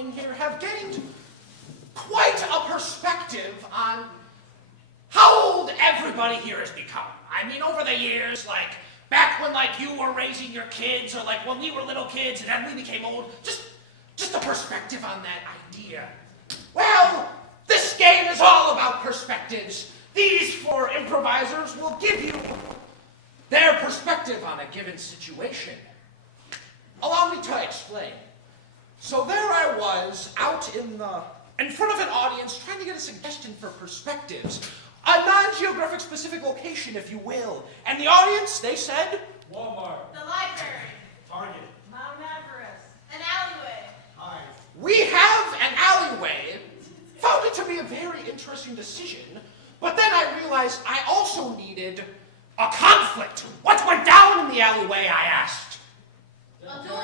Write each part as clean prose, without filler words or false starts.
in here have gained quite a perspective on how old everybody here has become. I mean, over the years, like, back when, like, you were raising your kids, or, like, when we were little kids and then we became old, just a perspective on that idea. Well, this game is all about perspectives. These four improvisers will give you their perspective on a given situation. Allow me to explain. So there I was, out in front of an audience, trying to get a suggestion for perspectives. A non-geographic specific location, if you will. And the audience, they said, Walmart. The library. Target. Mount Everest. An alleyway. Hi. we have an alleyway. Found it to be a very interesting decision. But then I realized I also needed a conflict. What went down in the alleyway, I asked. A duel.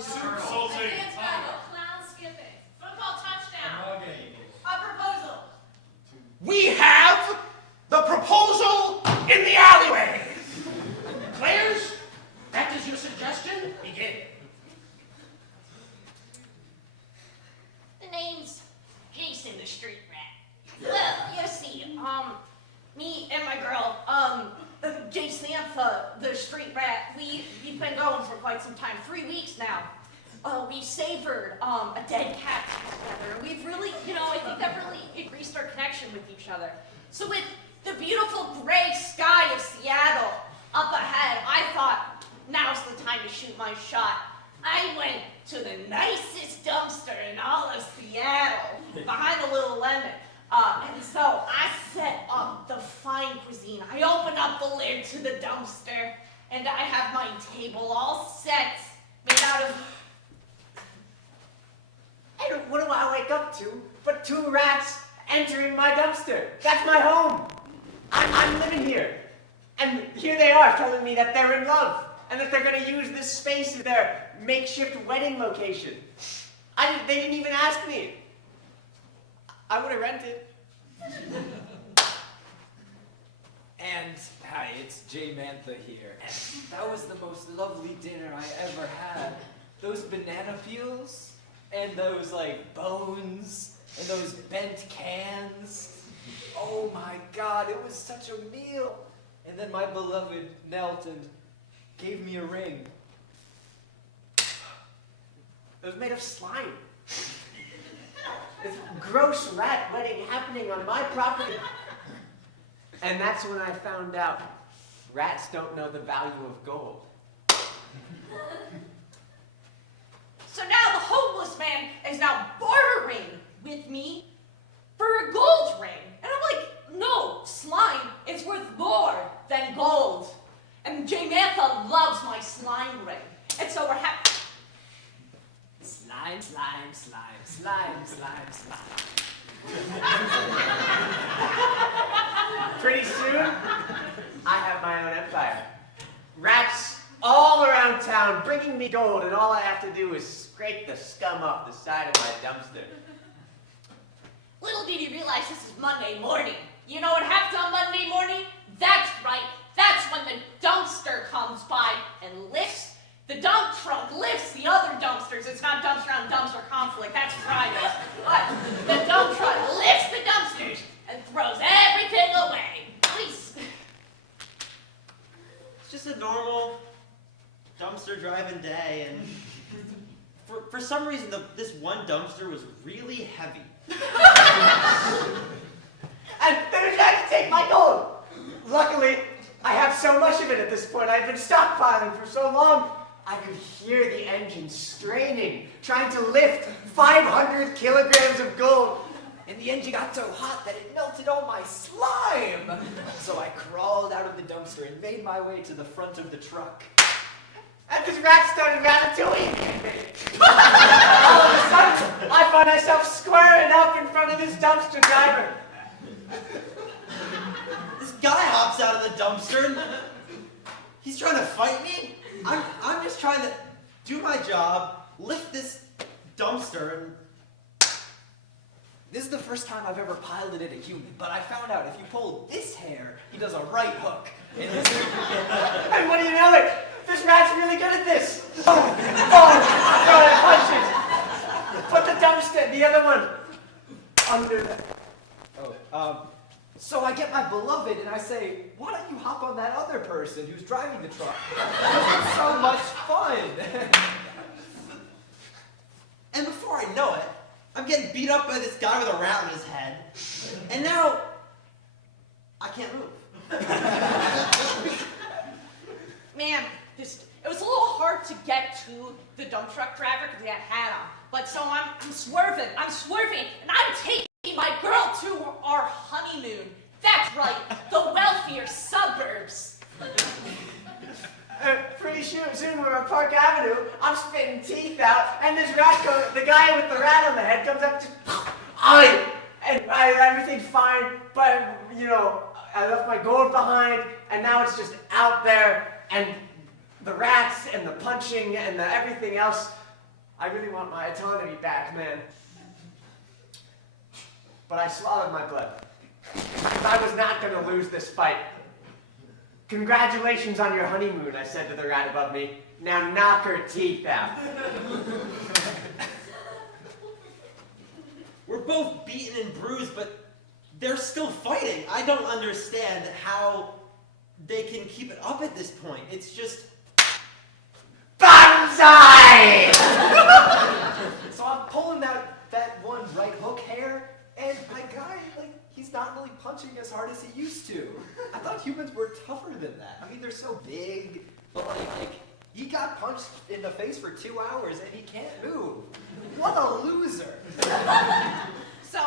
Salting. Clown skipping. Football touchdown. A proposal. We have the proposal in the alleyway. Players, that is your suggestion. Begin. The name's Jason the Street Rat. Well, you see, me and my girl, Jay Samantha, the Street Rat, we've been going for quite some time, 3 weeks now. We savored a dead cat together. We've really, I think that really increased our connection with each other. So with the beautiful gray sky of Seattle up ahead, I thought, now's the time to shoot my shot. I went to the nicest dumpster in all of Seattle, behind the Little Lemon. And so I set up the fine cuisine. I opened up the lid to the dumpster, and I have my table all set, made out of... And what do I wake up to but 2 rats entering my dumpster? That's my home. I'm living here. And here they are telling me that they're in love and that they're going to use this space as their makeshift wedding location. They didn't even ask me. I would have rented. And hi, it's Jay Mantha here. And that was the most lovely dinner I ever had. Those banana peels, and those like bones, and those bent cans. Oh my God, it was such a meal. And then my beloved knelt and gave me a ring. It was made of slime. This gross rat wedding happening on my property. And that's when I found out rats don't know the value of gold. So now the homeless man is now bartering with me for a gold ring. And I'm like, no, slime is worth more than gold. And Jay Mantha loves my slime ring. And so we're having... Slime, slime, slime, slime, slime, slime. Pretty soon, I have my own empire. Rats all around town bringing me gold, and all I have to do is scrape the scum off the side of my dumpster. Little did you realize this is Monday morning. You know what happens on Monday morning? That's right. That's when the dumpster comes by and lifts. The dump truck lifts the other dumpsters. It's not dumpster on dumpster conflict. That's Fridays. But the dump truck lifts the dumpsters and throws everything away. Please. It's just a normal dumpster driving day, and for some reason this one dumpster was really heavy. And they're trying to take my gold. Luckily, I have so much of it at this point. I've been stockpiling for so long. I could hear the engine straining, trying to lift 500 kilograms of gold. And the engine got so hot that it melted all my slime. So I crawled out of the dumpster and made my way to the front of the truck. And this rat started ratatouille. All of a sudden, I find myself squaring up in front of this dumpster driver. This guy hops out of the dumpster and he's trying to fight me. I'm just trying to do my job, lift this dumpster, and This is the first time I've ever piloted a human, but I found out if you pull this hair, he does a right hook. And this And what do you know it? This rat's really good at this. Boom, boom, throwing punches. Put the dumpster, the other one, under the... So I get my beloved and I say, why don't you hop on that other person who's driving the truck? It's so much fun. And before I know it, I'm getting beat up by this guy with a rat on his head. And now, I can't move. Man, it was a little hard to get to the dump truck driver because he had a hat on. But so I'm swerving, and I'm taking my girl to our honeymoon. That's right, the wealthier suburbs. Pretty soon we're on Park Avenue, I'm spitting teeth out, and this rat the guy with the rat on the head comes up to, everything's fine, but, you know, I left my gold behind, and now it's just out there, and the rats, and the punching, and the everything else. I really want my autonomy back, man. But I swallowed my blood. Because I was not going to lose this fight. Congratulations on your honeymoon, I said to the rat above me. Now knock her teeth out. We're both beaten and bruised, but they're still fighting. I don't understand how they can keep it up at this point. It's just... Banzai! So I'm pulling that one right hook hair, and my guy, he's not really punching as hard as he used to. I thought humans were tougher than that. I mean, they're so big, but he got punched in the face for 2 hours and he can't move. What a loser. So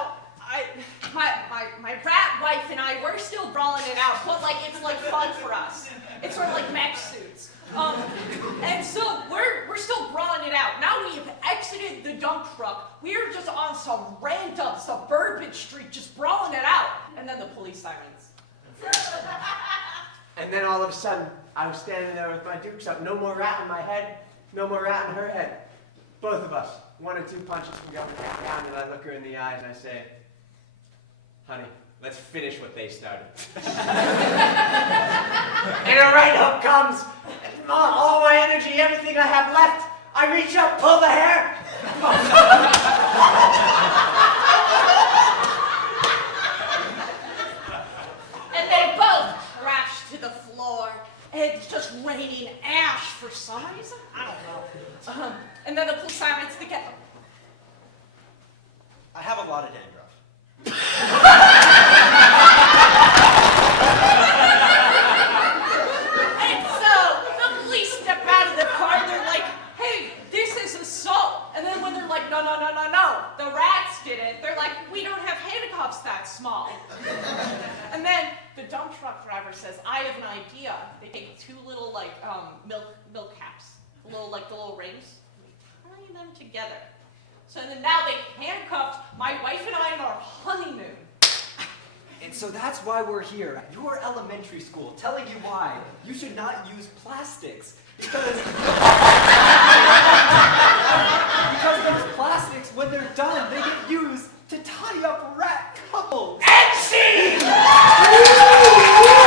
my rat wife and I, we're still brawling it out, but it's fun for us. It's sort of like mech suits. And so we're still brawling it out. Now we've exited the dump truck. We're just on some random suburban street, just brawling it out. And then the police sirens. And then all of a sudden, I was standing there with my dukes up. No more rat in my head, no more rat in her head. Both of us. 1 or 2 punches from going down, and I look her in the eyes and I say, honey, let's finish what they started. And a right hook comes. All my energy, everything I have left. I reach up, pull the hair. And they both crash to the floor. It's just raining ash for some reason. I don't know. And then the police sirens together. I have a lot of dandruff. And so the police step out of the car and they're like, hey, this is assault. And then when they're like, no, the rats did it, they're like, we don't have handcuffs that small. And then the dump truck driver says, I have an idea. They take 2 little milk caps, the little rings, and they tie them together. So then now they handcuffed my wife and I on our honeymoon. And so that's why we're here at your elementary school, telling you why you should not use plastics. Because